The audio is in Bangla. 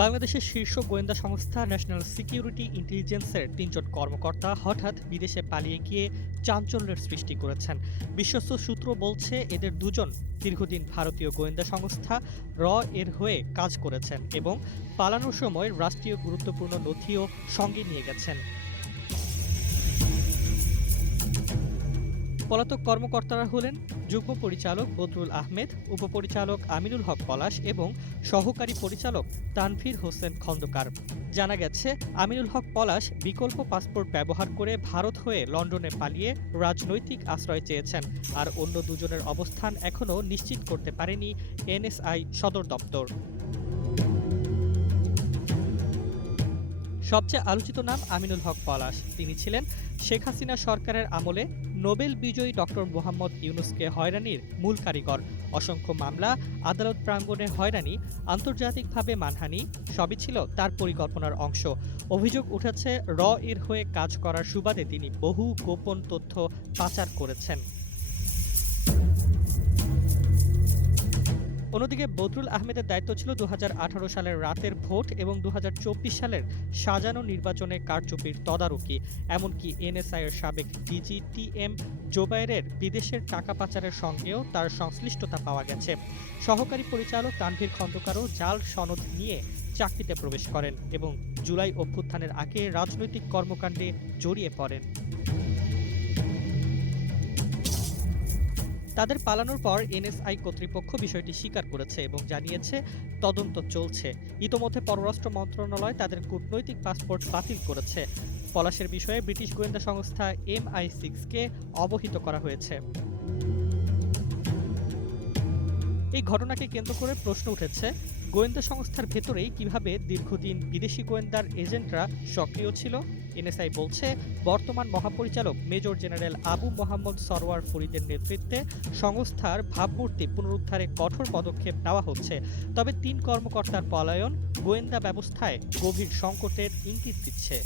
বাংলাদেশের শীর্ষ গোয়েন্দা সংস্থা ন্যাশনাল সিকিউরিটি ইন্টেলিজেন্সের তিনজন কর্মকর্তা হঠাৎ বিদেশে পালিয়ে গিয়ে চাঞ্চল্যের সৃষ্টি করেছেন। বিশ্বস্ত সূত্র বলছে এদের দুজন দীর্ঘদিন ভারতীয় গোয়েন্দা সংস্থা র এর হয়ে কাজ করেছেন এবং পালানোর সময় রাষ্ট্রীয় গুরুত্বপূর্ণ নথিও সঙ্গে নিয়ে গেছেন। পলাতক কর্মকর্তারা হলেন যুগ্ম পরিচালক বদরুল আহমেদ, উপপরিচালক আমিনুল হক পলাশ এবং সহকারী পরিচালক তানভীর হোসেন খন্দকার। জানা গেছে, আমিনুল হক পলাশ বিকল্প পাসপোর্ট ব্যবহার করে ভারত হয়ে লন্ডনে পালিয়ে রাজনৈতিক আশ্রয় চেয়েছেন, আর অন্য দুজনের অবস্থান এখনও নিশ্চিত করতে পারেনি এনএসআই সদর দপ্তর। সবচেয়ে আলোচিত নাম আমিনুল হক পলাশ। তিনি ছিলেন শেখ হাসিনা সরকারের আমলে নোবেল বিজয়ী ডক্টর মোহাম্মদ ইউনূসকে হয়রানির মূল কারিগর। অসংখ্য মামলা, আদালত প্রাঙ্গণে হয়রানি, আন্তর্জাতিকভাবে মানহানি সবই ছিল তার পরিকল্পনার অংশ। অভিযোগ উঠেছে, র এর হয়ে কাজ করার সুবাদে তিনি বহু গোপন তথ্য পাচার করেছেন। অন্যদিকে বদরুল আহমেদের দায়িত্ব ছিল ২০১৮ সালের রাতের ভোট এবং ২০২৪ সালের সাজানো নির্বাচনে কারচুপির তদারকি। এমনকি এনএসআই এর সাবেক ডিজি টি এম জোবায়েরের বিদেশের টাকা পাচারের সঙ্গেও তার সংশ্লিষ্টতা পাওয়া গেছে। সহকারী পরিচালক তানভীর খন্দকারও জাল সনদ নিয়ে চাকরিতে প্রবেশ করেন এবং জুলাই অভ্যুত্থানের আগে রাজনৈতিক কর্মকাণ্ডে জড়িয়ে পড়েন। তাদের পালানোর পর এনএসআই কর্তৃপক্ষ বিষয়টি স্বীকার করেছে এবং জানিয়েছে তদন্ত চলছে। ইতোমধ্যে পররাষ্ট্র মন্ত্রণালয় তাদের কূটনৈতিক পাসপোর্ট বাতিল করেছে। পলাশের বিষয়ে ব্রিটিশ গোয়েন্দা সংস্থা MI6-কে অবহিত করা হয়েছে। এই ঘটনাকে কেন্দ্র করে প্রশ্ন উঠেছে, গোয়েন্দা সংস্থার ভেতরেই কিভাবে দীর্ঘদিন বিদেশি গোয়েন্দার এজেন্টরা সক্রিয় ছিল। এনএসআই বলছে, বর্তমান মহাপরিচালক মেজর জেনারেল আবু মোহাম্মদ সরওয়ার ফরিদের নেতৃত্বে সংস্থার ভাবমূর্তি পুনরুদ্ধারে কঠোর পদক্ষেপ নেওয়া হচ্ছে। তবে ৩ কর্মকর্তার পলায়ন গোয়েন্দা ব্যবস্থায় গভীর সংকটের ইঙ্গিত দিচ্ছে।